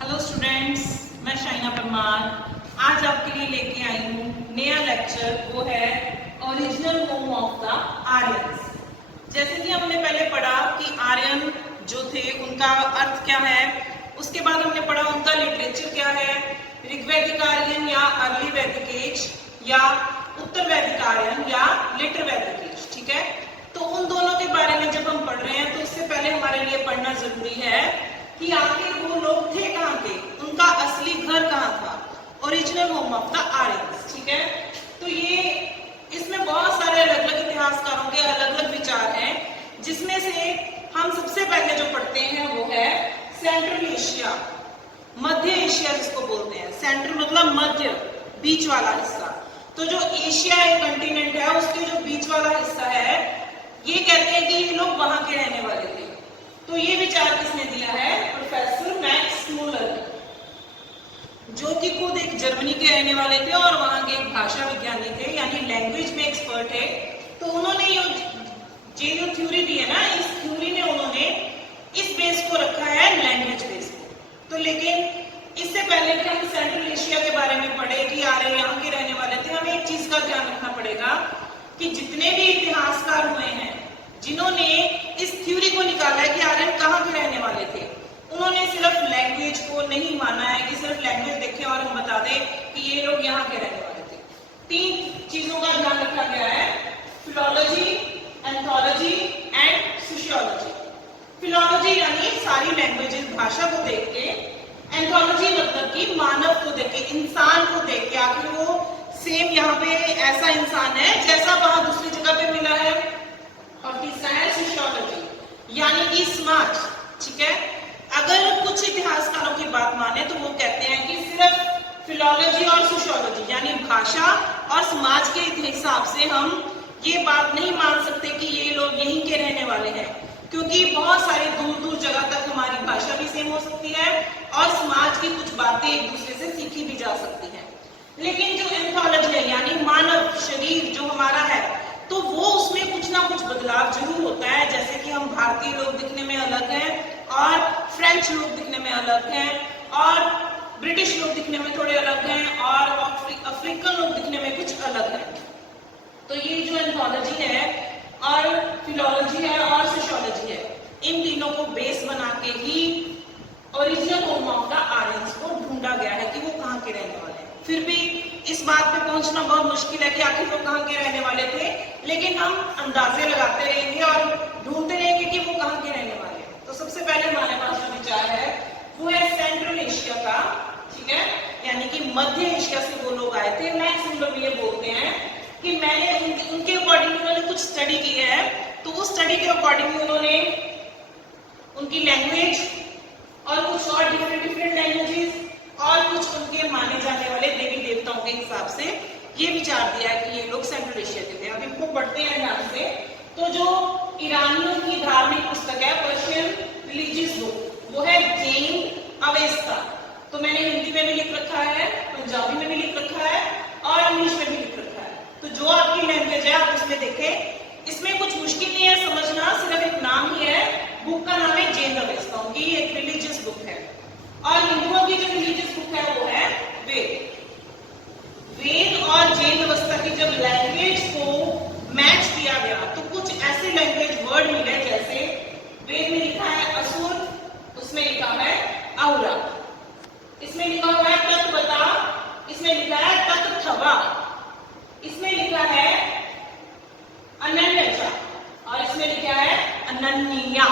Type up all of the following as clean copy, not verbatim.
Hello students, मैं शाइना परमार आज आपके लिए लेके आई हूँ नया लेक्चर। वो है original home of the Aryans. जैसे कि हमने पहले पढ़ा कि आर्यन जो थे उनका अर्थ क्या है, उसके बाद हमने पढ़ा उनका लिटरेचर क्या है, ऋग्वैदिक आर्यन या अर्ली वैदिक एज या उत्तर वैदिक आर्यन या लेटर वैदिक एज। ठीक है, तो उन दोनों के बारे में जब हम पढ़ रहे हैं तो उससे पहले हमारे लिए पढ़ना जरूरी है कि आखिर वो लोग थे कहाँ के, उनका असली घर कहाँ था, original home of the Aryans. ठीक है, तो ये इसमें बहुत सारे अलग अलग इतिहासकारों के अलग अलग विचार हैं, जिसमें से हम सबसे पहले जो पढ़ते हैं वो है सेंट्रल एशिया, मध्य एशिया जिसको बोलते हैं। सेंट्रल मतलब मध्य, बीच वाला हिस्सा। तो जो एशिया एक कंटिनेंट है उसके जो बीच वाला हिस्सा है, ये कहते हैं कि ये लोग वहां के रहने वाले थे। तो ये विचार किसने दिया है? प्रोफेसर मैक्स मूलर, जो कि खुद एक जर्मनी के रहने वाले थे और वहां के एक भाषा विज्ञानी थे, यानी लैंग्वेज में एक्सपर्ट है। तो उन्होंने ये जो थ्योरी दी है ना, इस थ्योरी में उन्होंने इस बेस को रखा है, लैंग्वेज बेस को। तो लेकिन इससे पहले कि हम सेंट्रल एशिया के बारे में पढ़े कि आर्य यहाँ के रहने वाले थे, हमें एक चीज का ध्यान रखना पड़ेगा कि जितने भी इतिहासकार हुए हैं जिन्होंने इस थ्योरी को निकाला है कि आर्यन कहाँ के रहने वाले थे, उन्होंने सिर्फ लैंग्वेज को नहीं माना है कि सिर्फ लैंग्वेज देखें और हम बता दें कि ये लोग यहाँ के रहने वाले थे। तीन चीजों का ध्यान रखा गया है, philology, anthology and sociology. Philology यानी सारी लैंग्वेजेस, भाषा को देख के, एंथोलॉजी मतलब कि मानव को देख के, इंसान को देख के, आखिर वो सेम यहाँ पे ऐसा इंसान है जैसा वहां दूसरी जगह पे मिला है। और तीसरा है सोशियोलॉजी, यानी कि समाज। ठीक है, अगर कुछ इतिहासकारों की बात माने तो वो कहते हैं कि सिर्फ फिलोलॉजी और सोशियोलॉजी यानी भाषा और समाज के हिसाब से हम ये बात नहीं मान सकते कि ये लोग यहीं के रहने वाले हैं, क्योंकि बहुत सारी दूर दूर जगह तक हमारी भाषा भी सेम हो सकती है और समाज की कुछ बातें एक दूसरे से सीखी भी जा सकती हैं। लेकिन जो एंथोलॉजी है यानी मानव शरीर जो हमारा है, तो वो उसमें कुछ ना कुछ बदलाव जरूर होता है। जैसे कि हम भारतीय लोग दिखने में अलग हैं और फ्रेंच लोग दिखने में अलग हैं और ब्रिटिश लोग दिखने में थोड़े अलग हैं और अफ्रीकन लोग दिखने में कुछ अलग हैं। तो ये जो एंथोलॉजी है और फिलोलॉजी है और सोशियोलॉजी है, इन तीनों को बेस बना के ही original home of the Aryans को ढूंढा गया है कि वो कहाँ के रहने वाले हैं। फिर भी इस बात पे पहुंचना बहुत मुश्किल है कि आखिर वो कहाँ के रहने वाले थे, लेकिन हम अंदाजे लगाते रहेंगे और ढूंढते रहेंगे कि वो कहाँ के रहने वाले हैं। तो सबसे पहले हमारे पास जो विचार है वो है सेंट्रल एशिया का। ठीक है, यानी कि मध्य एशिया से वो लोग आए थे। मैक्स मूलर ये बोलते हैं कि मैंने उनके अकॉर्डिंग उन्होंने कुछ स्टडी की है, तो उस स्टडी के अकॉर्डिंग उन्होंने उनकी लैंग्वेज और कुछ और डिफरेंट लैंग्वेजेस और कुछ उनके माने जाने वाले देवी देवताओं के हिसाब से ये विचार दिया है कि ये लोग सेंट्रल एशिया के थे। अब इनको पढ़ते हैं ध्यान से। तो जो ईरानियों की धार्मिक पुस्तक है, पर्शियन रिलीजियस बुक, वो है जैन अवेस्ता। तो मैंने हिंदी में भी लिख रखा है, पंजाबी में भी लिख रखा है और इंग्लिश में भी लिख रखा है। तो जो आपकी लैंग्वेज है आप उसमें देखें। इसमें कुछ मुश्किल नहीं है समझना, सिर्फ एक नाम ही है। बुक का नाम है जैन अवेस्ता की, एक रिलीजियस बुक है। और हिंदुओं की जो रिलीजियस बुक है वो है वेद। वेद और जैन अवस्था की जब लैंग्वेज को मैच किया गया तो कुछ ऐसे लैंग्वेज वर्ड मिले, जैसे वेद में लिखा है असुर, उसमें लिखा है आउरा, इसमें लिखा हुआ है तत्वता, इसमें लिखा है तत्थवा, इसमें लिखा है अनन्यचा और इसमें लिखा है अनन्या।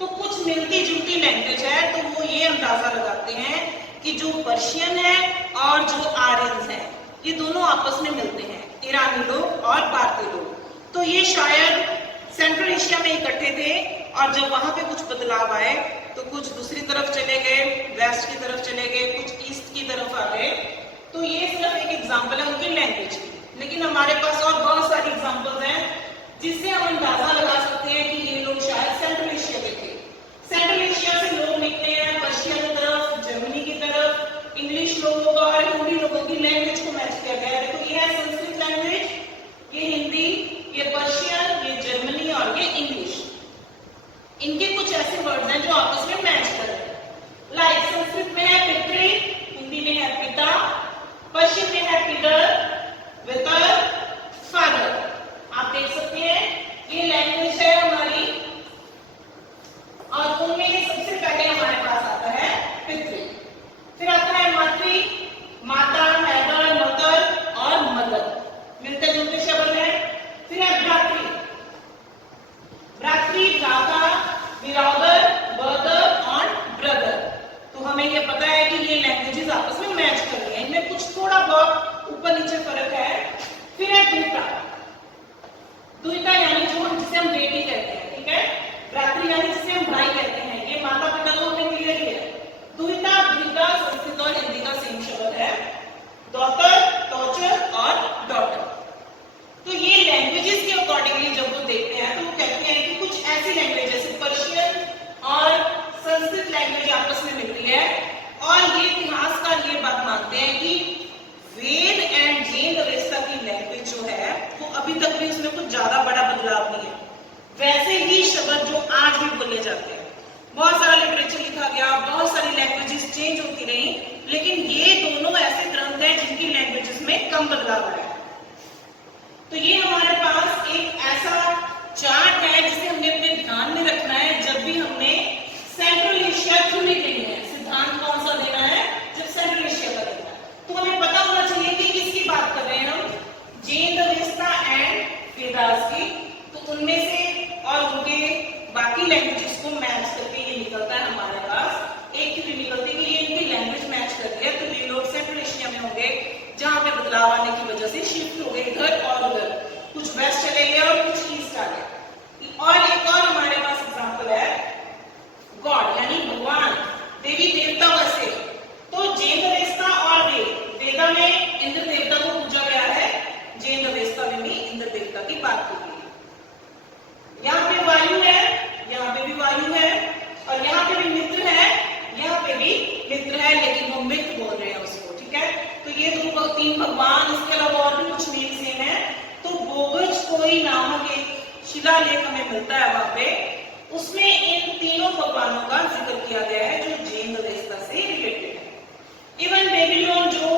तो कुछ मिलती जुलती लैंग्वेज है। तो वो ये अंदाजा लगाते हैं कि जो पर्शियन है और जो आर्यंस हैं, ये दोनों आपस में मिलते हैं, ईरानी लोग और भारतीय लोग। तो ये शायद सेंट्रल एशिया में इकट्ठे थे और जब वहां पे कुछ बदलाव आए तो कुछ दूसरी तरफ चले गए, वेस्ट की तरफ चले गए, कुछ ईस्ट की तरफ आ गए। तो ये सिर्फ एक एग्जाम्पल है उनकी लैंग्वेज की, लेकिन हमारे पास और बहुत सारी एग्जाम्पल्स हैं जिससे हम अंदाजा लगा सकते हैं कि ये लोग शायद सेंट्रल एशिया के थे। सेंट्रल एशिया से लोग निकले हैं पर्शिया की तरफ, जर्मनी की तरफ। इंग्लिश लोगों का और हिंदी लोगों की लैंग्वेज को मैच किया गया है। देखो ये है संस्कृत लैंग्वेज, ये हिंदी, ये पर्शियन, ये जर्मनी और ये इंग्लिश। इनके कुछ ऐसे वर्ड्स हैं जो आपस में मैच कर रहे हैं। लाइक संस्कृत हमें ये पता है कि ये लैंग्वेजेस आपस में मैच कर रही हैं, इनमें कुछ थोड़ा बहुत ऊपर नीचे फर्क है। फिर है द्विता। द्विता यानी जो हम जिसे हम बेटी कहते हैं, ठीक है। भ्रातृ यानी जिसे हम भाई कहते हैं। ये माता पिता तो हमें क्लियर ही है। द्विता द्विता संस्कृत और हिंदी का सेम शब्द है, डॉटर, टॉर्चर और डॉटर। तो ये लैंग्वेजेस के अकॉर्डिंगली जब वो देखते हैं तो वो कहते हैं कि कुछ ऐसी लैंग्वेज जैसे पर्शियन और संस्कृत लैंग्वेज आपस में मिलती है। और ये इतिहासकार ये बात मानते हैं कि वेद एंड जैन अवेस्ता की लैंग्वेज जो है वो अभी तक भी उसमें कुछ ज्यादा बड़ा बदलाव नहीं है। वैसे ही शब्द जो आज भी बोले जाते हैं, बहुत सारा लिटरेचर लिखा गया, बहुत सारी लैंग्वेजेस चेंज होती रही, लेकिन ये दोनों ऐसे ग्रंथ हैं जिनकी लैंग्वेजेस में कम बदलाव आया। तो ये हमारे पास एक ऐसा चार्ट है जिसे हमने अपने ध्यान में रखना है जब भी हमने सेंट्रल एशिया थ्योरी लेनी है। सिद्धांत कौन सा देना है? जब सेंट्रल एशिया का देना है तो हमें पता होना चाहिए कि किसकी बात कर रहे हैं हम, जैन अवेस्ता एंड वेदास की। तो उनमें से और उनके बाकी लैंग्वेजेस को मैच करके ये निकलता है हमारे पास एक थ्योरी निकलती है कि ये इनकी लैंग्वेज मैच करती है। तो ये लोग सेंट्रल एशिया में होंगे जहां पे बदलाव आने की वजह से शिफ्ट हो गए इधर और उधर, कुछ वेस्ट चले गए और कुछ ईस्ट आ गए। और एक और हमारे पास एग्जांपल है गॉड यानी भगवान, देवी देवता वैसे। तो जैन अवेस्ता और वेदा में इंद्र देवता को पूजा गया है, जैन अवेस्ता में भी इंद्र देवता की बात की गई। यहाँ पे वायु है, यहाँ पे भी वायु है, और यहाँ पे भी मित्र है, यहाँ पे भी मित्र है, लेकिन वो मित्र बोल रहे हैं उसको, ठीक है। तो ये दो तीन भगवान, इसके अलावा और भी कुछ मेल सेम है। तो बोगज कोई नामक एक शिलालेख हमें मिलता है वहां पे, उसमें इन तीनों भगवानों का जिक्र किया गया है जो जैन अवेस्ता से रिलेटेड है। इवन बेबीलोन जो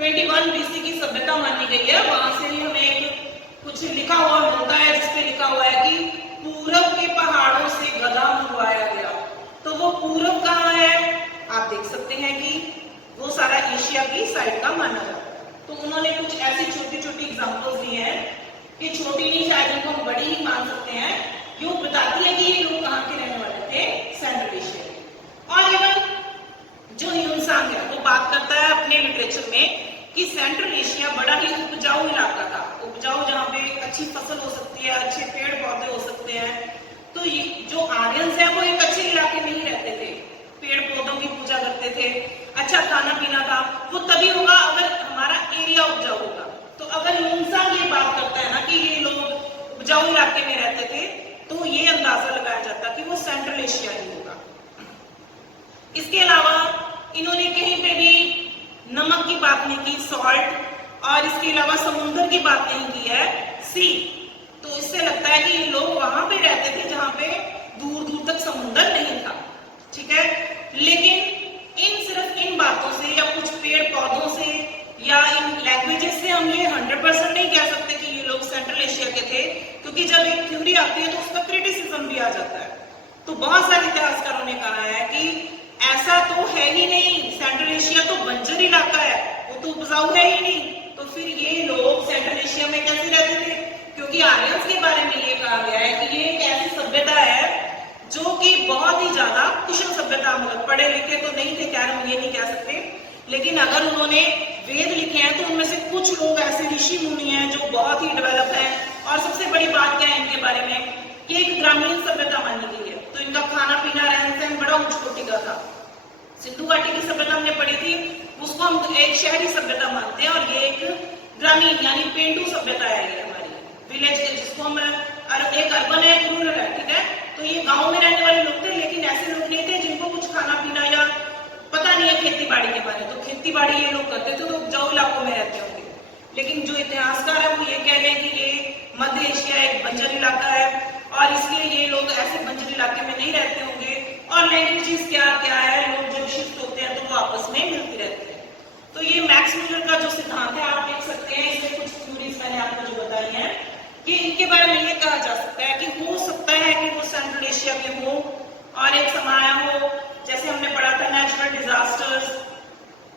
21 BC की सभ्यता मानी गई है, वहां से भी हमें एक कुछ लिखा हुआ मिलता है जिसपे लिखा हुआ है कि पूरब के पहाड़ों से गधा मंगवाया गया। तो वो पूरब कहाँ है? आप देख सकते हैं कि वो सारा एशिया की साइड का माना जाता है। तो उन्होंने कुछ ऐसी छोटी छोटी एग्जांपल्स दी हैं कि छोटी नहीं, शायद उनको हम बड़ी ही मान सकते हैं, जो बताती है कि ये लोग कहाँ के रहने वाले थे, सेंट्रल एशिया के। और इवन जो ह्यूनसांग है वो बात करता है अपने लिटरेचर में कि सेंट्रल एशिया बड़ा ही उपजाऊ इलाका था, उपजाऊ जहाँ पे अच्छी फसल हो सकती है, अच्छे पेड़ पौधे हो सकते हैं। तो ये जो आर्यंस है वो एक अच्छे इलाके में ही रहते थे, पेड़ पौधों की पूजा करते थे, अच्छा खाना पीना था। वो तभी होगा अगर हमारा एरिया उपजाऊ होगा। तो अगर ह्यूनसांग ये बात करता है ना कि ये लोग उपजाऊ इलाके में रहते थे, तो ये अंदाजा लगाया जाता कि वो सेंट्रल एशिया ही होगा। इसके अलावा इन्होंने कहीं पे भी नमक की बात नहीं की, सॉल्ट, और इसके अलावा समुद्र की बात नहीं की है, सी। तो इससे लगता है कि ये लोग वहां पे रहते थे जहां पे दूर दूर तक समुद्र नहीं था, ठीक है। लेकिन सिर्फ इन बातों से या कुछ पेड़ पौधों से या इन लैंग्वेजेस से हम ये 100% नहीं कह सकते कि ये लोग सेंट्रल एशिया के थे, क्योंकि जब एक थ्योरी आती है तो उसका क्रिटिसिज्म भी आ जाता है। तो बहुत सारे इतिहासकारों ने कहा है कि ऐसा तो है ही नहीं, सेंट्रल एशिया तो बंजर इलाका है, वो तो उपजाऊ है ही नहीं। तो फिर ये लोग सेंट्रल एशिया में कैसे रहते थे? क्योंकि आर्यंस के बारे में ये कहा गया है कि ये एक ऐसी सभ्यता है जो कि बहुत ही ज्यादा कुशल सभ्यता, मतलब पढ़े लिखे तो नहीं थे, खैर हम ये नहीं कह सकते, लेकिन अगर उन्होंने वेद लिखे हैं तो उनमें से कुछ लोग ऐसे ऋषि मुनि हैं जो बहुत ही डेवलप हैं। और सबसे बड़ी बात क्या है इनके बारे में कि एक ग्रामीण सभ्यता मानी गई है। तो इनका खाना पीना रहन सहन बड़ा उच्च कोटि का था। सिंधु घाटी की सभ्यता हमने पढ़ी थी, उसको हम एक शहरी सभ्यता मानते हैं, और ये एक ग्रामीण यानी पेंडू सभ्यता है, ये हमारी विलेज के, जिसको हम एक अर्बन है, एक रूरल है, ठीक है। तो ये गांव में रहने वाले लोग थे, लेकिन ऐसे लोग नहीं थे जिनको कुछ खाना पीना या पता नहीं है खेती बाड़ी के बारे में। तो खेती बाड़ी ये लोग करते थे, तो उपजाऊ इलाकों में रहते होंगे। लेकिन जो इतिहासकार है वो ये कह रहे हैं कि ये मध्य एशिया एक बंजर इलाका है, और इसलिए ये लोग ऐसे बंजर इलाके में नहीं रहते होंगे। और लैंग्वेजेस क्या क्या है, लोग जब शिफ्ट होते हैं तो वो आपस में मिलती रहते हैं। तो ये मैक्स मूलर का जो सिद्धांत है आप देख सकते हैं, इसमें कुछ थ्योरीज मैंने आपको जो बताई हैं कि इनके बारे में ये कहा जा सकता है कि हो सकता है कि वो सेंट्रल एशिया के हो, और एक समय हो जैसे हमने पढ़ा था नेचुरल डिजास्टर्स,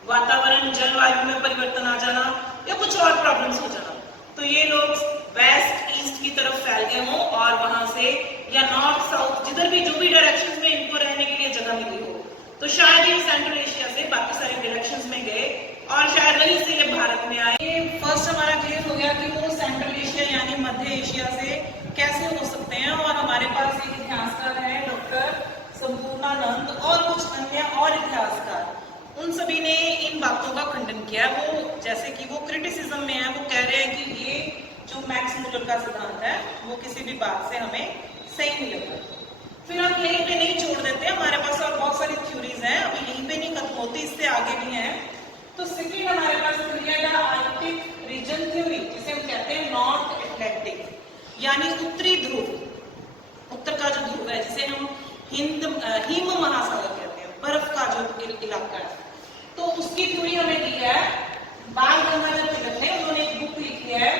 वातावरण जलवायु में परिवर्तन आ जाना, या कुछ और प्रॉब्लम्स हो जाना। तो ये लोग वेस्ट ईस्ट की तरफ फैल गए हों, और वहां से या नॉर्थ साउथ जिधर भी जो भी डायरेक्शन में इनको रहने के लिए जगह मिली हो, तो शायद ये सेंट्रल एशिया से बाकी सारे डायरेक्शंस में गए और शायद वहीं से ये भारत में आए। फर्स्ट हमारा क्लियर हो गया कि वो सेंट्रल एशिया यानी मध्य एशिया से कैसे हो सकते हैं। और हमारे पास एक इतिहासकार है डॉक्टर संपूर्णानंद और कुछ अन्य और इतिहासकार, उन सभी ने इन बातों का खंडन किया। वो जैसे कि वो क्रिटिसिज्म में है, वो कह रहे हैं कि ये जो मैक्स मूलर का सिद्धांत है वो किसी भी बात से हमें सही नहीं लगता। फिर हम यहीं पे नहीं छोड़ देते, हमारे पास और बहुत सारी थ्योरीज हैं, अभी यहीं पे नहीं खत्म होती, इससे आगे भी हैं। तो सेकेंड हमारे पास आर्कटिक रीजन थ्योरी, जिसे हम कहते हैं नॉर्थ अटलांटिक यानी उत्तरी ध्रुव, उत्तर का जो ध्रुव है जिसे हम हिम महासागर कहते हैं, बर्फ का जो इलाका है, तो उसकी थ्योरी हमें दी है बाल गंगाधर तिलक ने। उन्होंने एक बुक लिखी है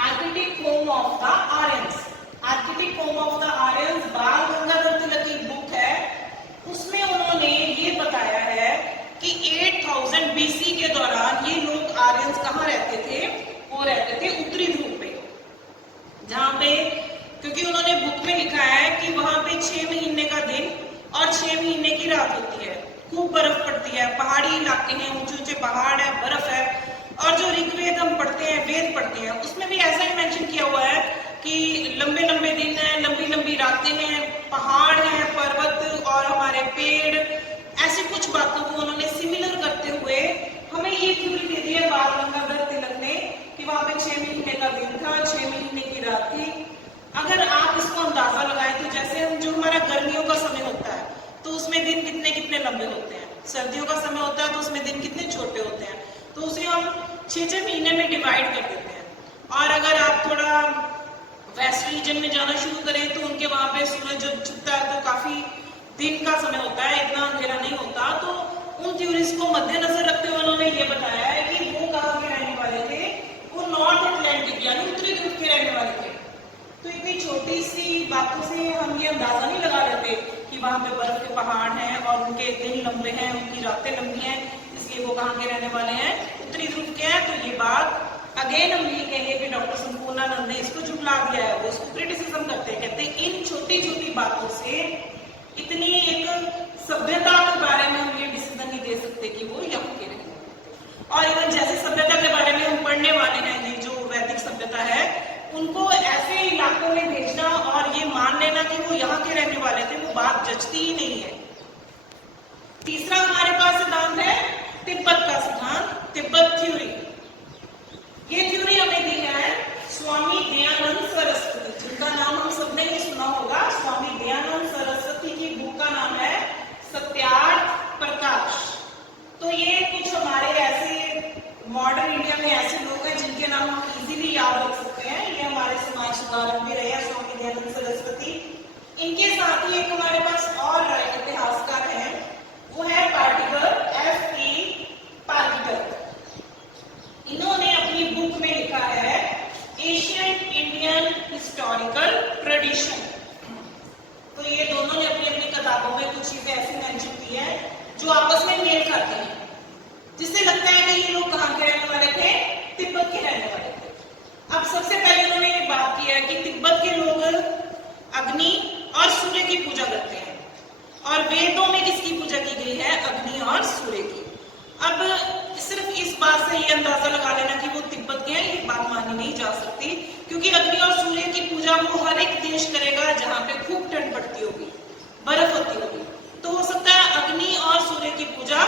Arctic home of the Aryans. Arctic home of the Aryans बाल गंगाधर तिलक की बुक है। उसमें उन्होंने ये बताया है कि 8000 BC के दौरान ये लोग आर्यंस कहाँ रहते थे, वो रहते थे उत्तरी ध्रुव पे, जहाँ पे, क्योंकि उन्होंने बुक में लिखा है कि वहां पे 6 महीने का दिन और 6 महीने की रात होती है, खूब बर्फ पड़ती है, पहाड़ी इलाके हैं, ऊंचे ऊंचे पहाड़ है, बर्फ है। और जो ऋग्वेद हम पढ़ते हैं, वेद पढ़ते हैं, उसमें भी ऐसा ही मेंशन किया हुआ है कि लंबे लंबे दिन हैं, लंबी लंबी रातें हैं, पहाड़ हैं, पर्वत और हमारे पेड़, ऐसी कुछ बातों को उन्होंने सिमिलर करते हुए हमें ये थ्योरी दे दी है बाल गंगाधर तिलक ने कि वहां पे 6 महीने का दिन था, 6 महीने की रात थी। अगर आप इसको अंदाजा लगाएं तो जैसे हम जो हमारा गर्मियों का समय होता है तो उसमें दिन कितने कितने लंबे होते हैं, सर्दियों का समय होता है तो उसमें दिन कितने छोटे होते हैं, तो उसे हम 6-6 महीने में डिवाइड कर देते हैं। और अगर आप थोड़ा वेस्ट रीजन में जाना शुरू करें तो उनके वहां पे सूरज जब छुपता है तो काफी दिन का समय होता है, इतना अंधेरा नहीं होता। तो उन थ्योरीज को मद्देनजर रखते हुए उन्होंने ये बताया है कि वो कहाँ के रहने वाले थे, वो नॉर्थ अटलांटिक यानी उत्तरी ध्रुव के रहने वाले थे। तो इतनी छोटी सी बातों से हम ये अंदाजा नहीं लगा लेते कि वहां पे बर्फ के पहाड़ हैं और उनके दिन लंबे हैं, उनकी रातें लंबी हैं, इसलिए वो कहाँ के रहने वाले हैं, उत्तरी ध्रुव के हैं। तो ये बात अगेन हम ये कहेंगे कि डॉक्टर संपूर्णानंद ने इसको झुठला दिया है, वो इसको क्रिटिसिज्म करते हैं, कहते हैं इन छोटी छोटी बातों से इतनी एक सभ्यता के बारे में हम ये डिसीजन नहीं दे सकते कि वो यहाँ के रहने। और इवन जैसे सभ्यता के बारे में हम पढ़ने वाले हैं, ये जो वैदिक सभ्यता है, उनको ऐसे इलाकों में भेजना और ये मान लेना कि वो यहाँ के रहने वाले थे, वो बात जचती ही नहीं है। तीसरा हमारे पास सिद्धांत है तिब्बत का सिद्धांत, तिब्बत थ्योरी। ये थ्योरी हमें दी है स्वामी दयानंद सरस्वती, जिनका नाम हम सबने ही सुना होगा। स्वामी दयानंद सरस्वती की बुक का नाम है सत्यार्थ प्रकाश। तो ये कुछ हमारे ऐसे मॉडर्न इंडिया में ऐसे लोग हैं जिनके नाम हम इजीली याद रख सकते हैं। ये हमारे समाज सुधारक भी रहे हैं स्वामी दयानंद सरस्वती। इनके साथ ही एक हमारे पास और इतिहासकार हैं, वो है पार्टिकर, F.E. पार्टिकर। इन्होंने अपनी बुक में लिखा है एशियन इंडियन हिस्टोरिकल ट्रेडिशन। तो ये दोनों ने अपनी अपनी किताबों में कुछ चीजें ऐसी मेंशन की है जो आपस में मेल खाती हैं, जिससे लगता है कि ये लोग कहाँ के रहने वाले थे, तिब्बत के रहने वाले थे। अब सबसे पहले उन्होंने ये बात की है कि तिब्बत के लोग अग्नि और सूर्य की पूजा करते हैं, और वेदों में किसकी पूजा की गई है, अग्नि और सूर्य की। अब सिर्फ इस बात से ये अंदाजा लगा लेना कि वो तिब्बत के हैं, ये बात मानी नहीं जा सकती, क्योंकि अग्नि और सूर्य की पूजा वो हर एक देश करेगा जहाँ पे खूब ठंड पड़ती होगी, बर्फ होती होगी। तो हो सकता है अग्नि और सूर्य की पूजा,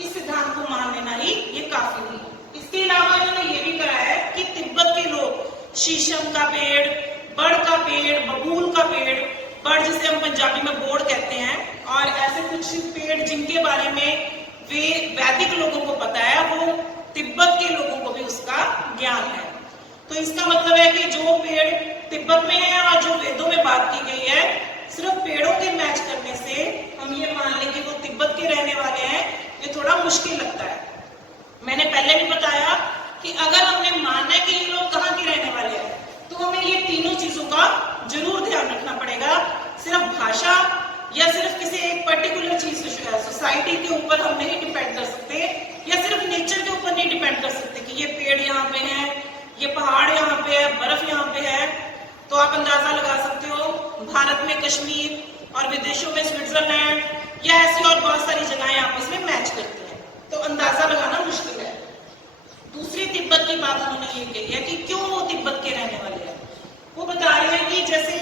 इस सिद्धांत को मान लेना ही ये काफी नहीं। इसके अलावा इन्होंने ये भी कहा है कि तिब्बत के लोग शीशम का पेड़, बड़ का पेड़, बबूल का पेड़, बड़ जिसे हम पंजाबी में बोड़ कहते हैं, और ऐसे कुछ पेड़ जिनके बारे में वे वैदिक लोगों को पता है, वो तिब्बत के लोगों को भी उसका ज्ञान है। तो इसका मतलब है कि जो पेड़ तिब्बत में है और जो वेदों में बात की गई है, सिर्फ पेड़ों के मैच करने से हम ये मान लें कि वो तिब्बत के रहने वाले हैं, ये थोड़ा मुश्किल लगता है। मैंने पहले भी बताया कि अगर हमने मानना है कि ये लोग कहाँ के रहने वाले हैं, तो हमें ये तीनों चीजों का जरूर ध्यान रखना पड़ेगा। सिर्फ भाषा या सिर्फ किसी एक पर्टिकुलर चीज, सोसाइटी के ऊपर हम नहीं डिपेंड कर सकते, या सिर्फ नेचर के ऊपर नहीं डिपेंड कर सकते कि ये पेड़ यहाँ पे है, ये पहाड़ यहाँ पे है, बर्फ यहाँ पे है। तो आप अंदाजा लगा सकते हो, भारत में कश्मीर और विदेशों में स्विट्जरलैंड या ऐसी और बहुत सारी जगहें आपस में मैच करती हैं, तो अंदाजा लगाना मुश्किल है। दूसरी तिब्बत की बात उन्होंने ये कही है कि क्यों वो तिब्बत के रहने वाले हैं। वो बता रहे हैं कि जैसे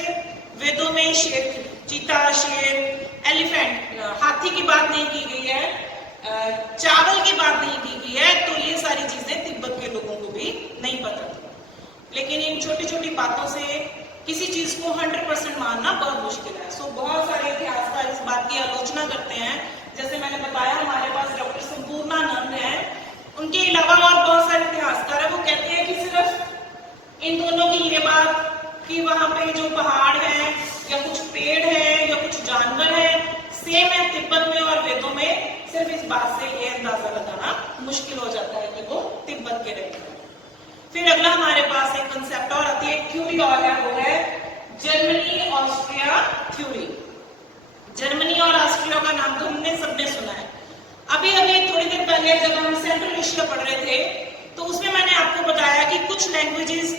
वेदों में शेर, चीता, शेर, एलिफेंट, हाथी की बात नहीं की गई है, चावल की बात नहीं की गई है, तो ये सारी चीजें तिब्बत के लोगों को भी नहीं पता थी। लेकिन इन छोटी छोटी बातों से किसी चीज को 100% मानना बहुत मुश्किल है। सो बहुत सारे इतिहासकार इस बात की आलोचना करते हैं। जैसे मैंने बताया, हमारे पास डॉक्टर संपूर्णानंद है, उनके अलावा और बहुत सारे इतिहासकार है, वो कहते हैं कि सिर्फ इन दोनों की ये बात कि वहां पे जो पहाड़ है या कुछ पेड़ है या कुछ जानवर है सेम है तिब्बत में और वेदों में, सिर्फ इस बात से ये अंदाजा लगाना मुश्किल हो जाता है कि वो तिब्बत के रहते हैं। फिर अगला हमारे पास एक कंसेप्ट और आती है, थ्योरी और है, वो है जर्मनी ऑस्ट्रिया थ्योरी। जर्मनी और ऑस्ट्रिया का नाम तो हमने सबने सुना है। अभी अभी थोड़ी देर पहले जब हम सेंट्रल एशिया पढ़ रहे थे तो उसमें मैंने आपको बताया कि कुछ लैंग्वेजेस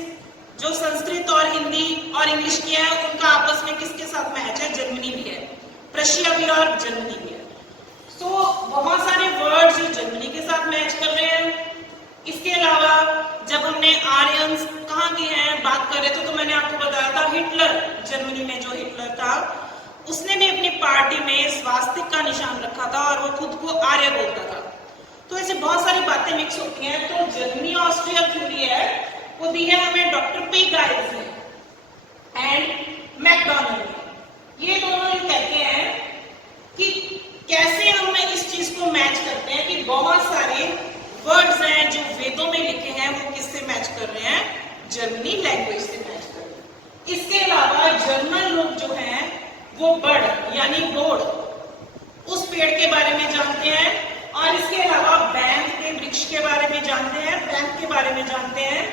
जो संस्कृत और हिंदी और इंग्लिश की है उनका आपस में किसके साथ मैच है, जर्मनी भी है, प्रशिया भी और जर्मनी भी है। तो बहुत सारे वर्ड्स जो जर्मनी के साथ मैच कर रहे हैं। इसके अलावा जब हमने आर्यंस कहाँ के हैं बात कर रहे थे तो मैंने आपको बताया था हिटलर, जर्मनी में जो हिटलर था उसने भी अपनी पार्टी में स्वास्तिक का निशान रखा था और वो खुद को आर्य बोलता था। तो ऐसे बहुत सारी बातें मिक्स होती हैं। तो जर्मनी ऑस्ट्रिया थ्योरी है, वो दी है हमें डॉक्टर पी गाइल्स ने एंड मैकडॉनल्ड ने। ये दोनों ये कहते हैं कि कैसे हम इस चीज को मैच करते हैं कि बहुत सारे वर्ड्स हैं जो वेदों में लिखे हैं वो किससे मैच कर रहे हैं, जर्मनी लैंग्वेज से मैच कर रहे हैं। इसके अलावा जर्मन लोग जो हैं वो बर्ड यानी बोर्ड, उस पेड़ के बारे में जानते हैं और इसके अलावा बैंक के वृक्ष के बारे में जानते हैं, बैंक के बारे में जानते हैं।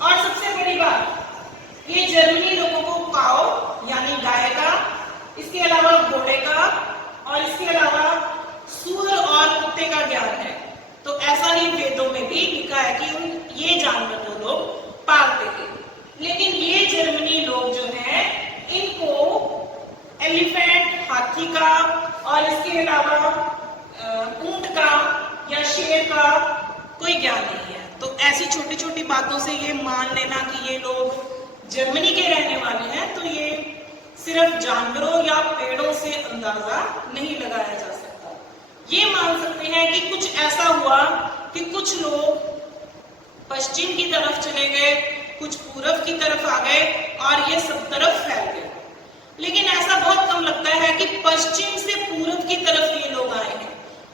और सबसे बड़ी बात, ये जर्मनी लोगों को काओ यानी गाय का, इसके अलावा घोड़े का और इसके अलावा सूअर और कुत्ते का ज्ञान है। तो ऐसा ही वेदों में भी लिखा है कि ये जानवर वो लोग पालते थे। लेकिन ये जर्मनी लोग जो हैं इनको एलिफेंट, हाथी का और इसके अलावा ऊंट का या शेर का कोई ज्ञान नहीं है। तो ऐसी छोटी छोटी बातों से ये मान लेना कि ये लोग जर्मनी के रहने वाले हैं, तो ये सिर्फ जानवरों या पेड़ों से अंदाजा नहीं लगाया जा सकता। ये मान सकते हैं कि कुछ ऐसा हुआ कि कुछ लोग पश्चिम की तरफ चले गए, कुछ पूरब की तरफ आ गए और ये सब तरफ फैल गए। लेकिन ऐसा बहुत कम लगता है कि पश्चिम से पूरब की तरफ ये लोग आए हैं।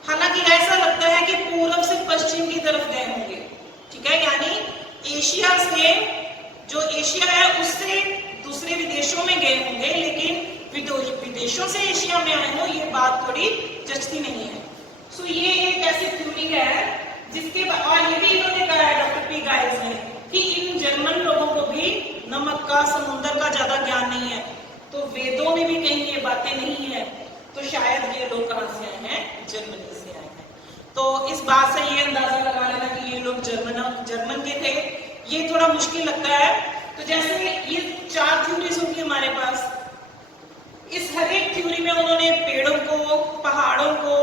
हालांकि ऐसा लगता है कि पूरब से पश्चिम की तरफ गए होंगे, ठीक है, यानी एशिया से, जो एशिया है उससे दूसरे विदेशों में गए होंगे, लेकिन विदेशों से एशिया में आए हो ये बात थोड़ी जचती नहीं है। सो ये एक ऐसी थ्योरी है जिसके और ये भी इन्होंने कहा है डॉक्टर पी गाइल्स ने कि इन जर्मन लोगों को भी नमक का, समुद्र का ज्यादा ज्ञान नहीं है। तो वेदों में भी कहीं ये बातें नहीं है, तो शायद ये लोग कहाँ से आए हैं, जर्मनी से आए हैं। तो इस बात से ये अंदाजा लगा लेना कि ये लोग जर्मन के थे, ये थोड़ा मुश्किल लगता है। तो जैसे ये 4 थ्योरीज होंगी हमारे पास, इस हर एक थ्योरी में उन्होंने पेड़ों को, पहाड़ों को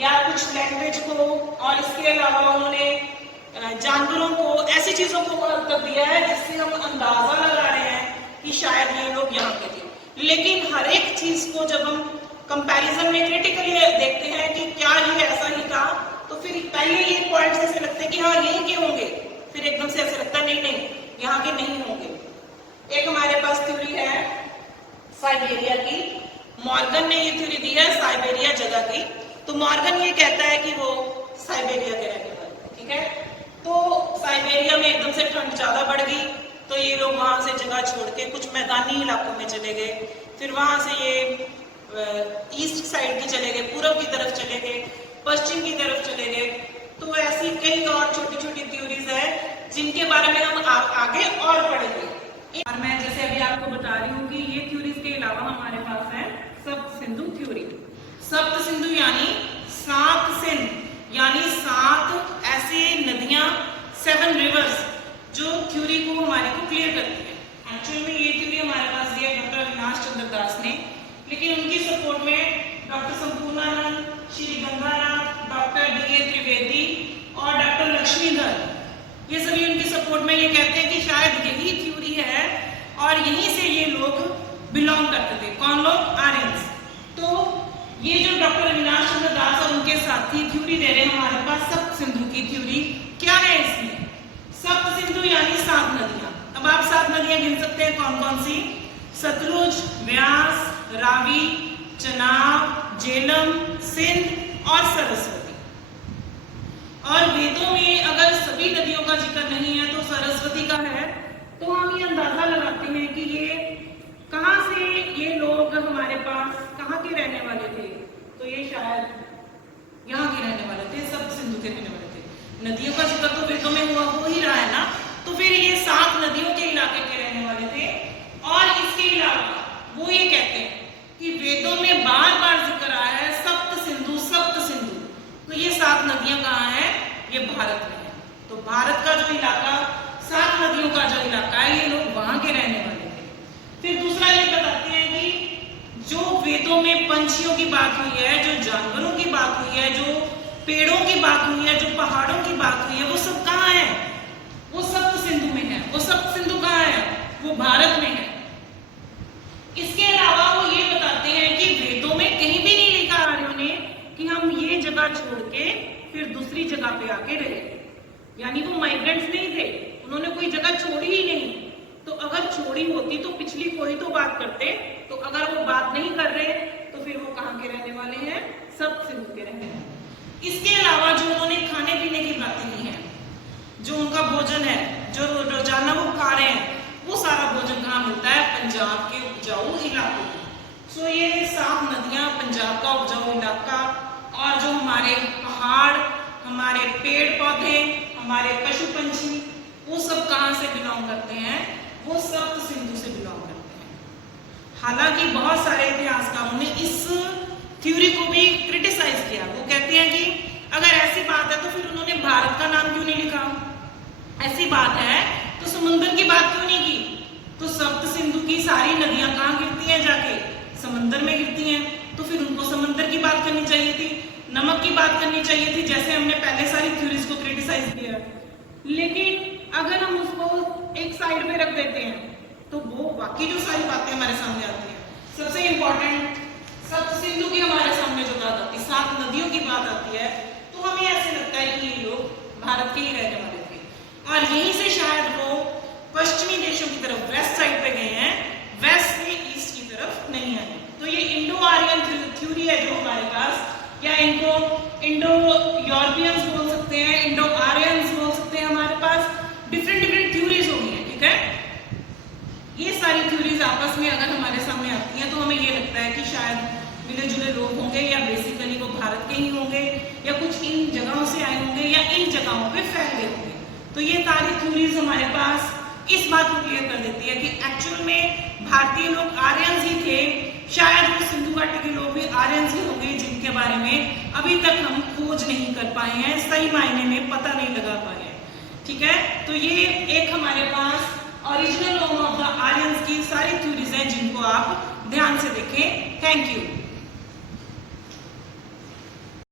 या कुछ लैंग्वेज को और इसके अलावा उन्होंने जानवरों को, ऐसी चीजों को कर दिया है जिससे हम अंदाजा लगा रहे हैं कि शायद ये लोग यहाँ के थे। लेकिन हर एक चीज को जब हम कंपैरिजन में क्रिटिकली देखते हैं कि क्या ये ऐसा ही था, तो फिर पहले ये पॉइंट्स ऐसे लगते हैं कि हाँ यहीं के होंगे, फिर एकदम से ऐसे लगता है नहीं यहाँ के नहीं होंगे। एक हमारे पास थ्योरी है साइबेरिया की, मॉर्गन ने ये थ्योरी दी है साइबेरिया जगह की। तो मॉर्गन ये कहता है कि वो साइबेरिया के रहने वाले, ठीक है। तो साइबेरिया में एकदम से ठंड ज्यादा बढ़ गई, तो ये लोग वहां से जगह छोड़ के कुछ मैदानी इलाकों में चले गए, फिर वहां से ये ईस्ट साइड की चले गए, पूर्व की तरफ चले गए, पश्चिम की तरफ चले गए। तो ऐसी कई और छोटी छोटी थ्योरीज है जिनके बारे में हम आगे और पढ़ेंगे। और मैं जैसे अभी आपको बता रही हूँ कि ये थ्योरीज के अलावा हमारे पास है सप्त सिंधु थ्योरी। सप्त सिंधु यानी 7 सिंध, यानी 7 ऐसे नदियां, 7 रिवर्स, जो थ्योरी को हमारे को क्लियर करती है। एक्चुअल में ये थ्योरी हमारे पास दिया डॉक्टर अविनाश चंद्र दास ने, लेकिन उनकी सपोर्ट में doctor Sampurnanand, Shri Gangaram, doctor DA. Trivedi और डॉक्टर लक्ष्मीधर, ये सभी उनकी सपोर्ट में ये कहते हैं कि शायद यही थ्योरी है और यहीं से ये लोग बिलोंग करते थे। कौन लोग? आर्यंस। तो ये जो डॉक्टर अविनाश चंद्र दास और उनके साथी थ्योरी दे रहे हैं हमारे पास सप्त सिंधु की थ्योरी। क्या है इसमें? सप्त सिंधु यानी 7 नदियां। अब आप 7 नदियां गिन सकते हैं कौन कौन सी? सतलुज, व्यास, रावी, चनाब, झेलम, सिंध और सरस्वती। और वेदों में अगर सभी नदियों का जिक्र नहीं है तो सरस्वती का है, तो हम ये अंदाजा लगाते हैं कि ये कहाँ से ये लोग हमारे पास कहाँ के रहने वाले थे। तो ये शायद यहाँ के रहने वाले थे, सप्त सिंधु के रहने वाले थे। नदियों का जिक्र तो वेदों में हुआ हो ही रहा है ना, तो फिर ये 7 नदियों के इलाके के रहने वाले थे। और इसके अलावा वो ये कहते हैं कि वेदों में बार बार जिक्र आया है सप्त सिंधु, सप्त सिंधु। तो ये 7 नदियां कहाँ हैं? ये भारत में है। तो भारत का जो इलाका, 7 नदियों का जो इलाका है, ये लोग वहां के रहने वाले थे। फिर दूसरा ये बताते हैं कि जो वेदों में पंछियों की बात हुई है, जो जानवरों की बात हुई है, जो पेड़ों की बात हुई है, जो पहाड़ों की बात हुई है, वो सब कहाँ है? वो सप्त सिंधु में है। वो सप्त सिंधु कहाँ है? वो भारत में है। इसके अलावा वो ये बताते हैं कि वेदों में कहीं भी नहीं लिखा आर्यों ने कि हम ये जगह छोड़ के फिर दूसरी जगह पे आके रहे, यानी वो माइग्रेंट्स नहीं थे, उन्होंने कोई जगह छोड़ी ही नहीं। तो अगर छोड़ी होती तो पिछली कोई तो बात करते, तो अगर वो बात नहीं कर रहे तो फिर वो कहाँ के रहने वाले हैं? सप्त सिंधु के रहने वाले। इसके अलावा जो उन्होंने खाने पीने की बातें की हैं, जो उनका भोजन है, जो रोजाना वो खा रहे हैं, वो सारा भोजन कहाँ मिलता है? पंजाब के उपजाऊ इलाकों में। सो ये 7 नदियां पंजाब का उपजाऊ इलाका, और जो हमारे पहाड़, हमारे पेड़ पौधे, हमारे पशु पंछी, वो सब कहाँ से बिलोंग करते हैं? वो सप्त सिंधु से बिलोंग करते हैं। हालांकि बहुत सारे इतिहासकारों ने इस थ्योरी को भी क्रिटिसाइज किया। वो कहते हैं कि अगर ऐसी बात है तो फिर उन्होंने भारत का नाम क्यों नहीं लिखा? ऐसी बात है तो समुद्र की बात क्यों नहीं की? तो सप्त सिंधु की सारी नदियां कहाँ गिरती हैं? जाके समंदर में गिरती हैं। तो फिर उनको समंदर की बात करनी चाहिए थी, नमक की बात करनी चाहिए थी, जैसे हमने पहले सारी थ्योरीज को क्रिटिसाइज किया। लेकिन अगर हम उसको एक साइड में रख देते हैं तो वो बाकी जो सारी बातें हमारे सामने आती हैं, सबसे इंपॉर्टेंट सप्त सिंधु की हमारे सामने जो बात आती है, 7 नदियों की बात आती है, तो हमें ऐसे लगता है कि ये लोग भारत के ही रहने वाले थे और यहीं से शायद वो पश्चिमी देशों की तरफ वेस्ट साइड पे गए हैं, वेस्ट से ईस्ट की तरफ नहीं आए। तो ये इंडो आर्यन थ्योरी है जो हमारे पास, या इनको इंडो यूरोपियंस बोल सकते हैं, इंडो आर्यंस बोल सकते हैं। हमारे पास डिफरेंट थ्योरीज होगी हैं, ठीक है। ये सारी थ्योरीज आपस में अगर हमारे सामने आती हैं तो हमें ये लगता है कि शायद मिले जुले लोग होंगे, या बेसिकली वो भारत के ही होंगे, या कुछ इन जगहों से आए होंगे, या इन जगहों पे फैल गए होंगे। तो ये सारी थ्योरीज हमारे पास इस बात को क्लियर कर देती है कि एक्चुअल में भारतीय लोग आर्यंस ही थे। शायद वो सिंधु घाटी के लोग भी आर्यंस ही होंगे, जिनके बारे में अभी तक हम खोज नहीं कर पाए हैं, सही मायने में पता नहीं लगा पाए हैं, ठीक है। तो ये एक हमारे पास original home of the Aryans की सारी थ्योरीज हैं जिनको आप ध्यान से देखें। Thank you.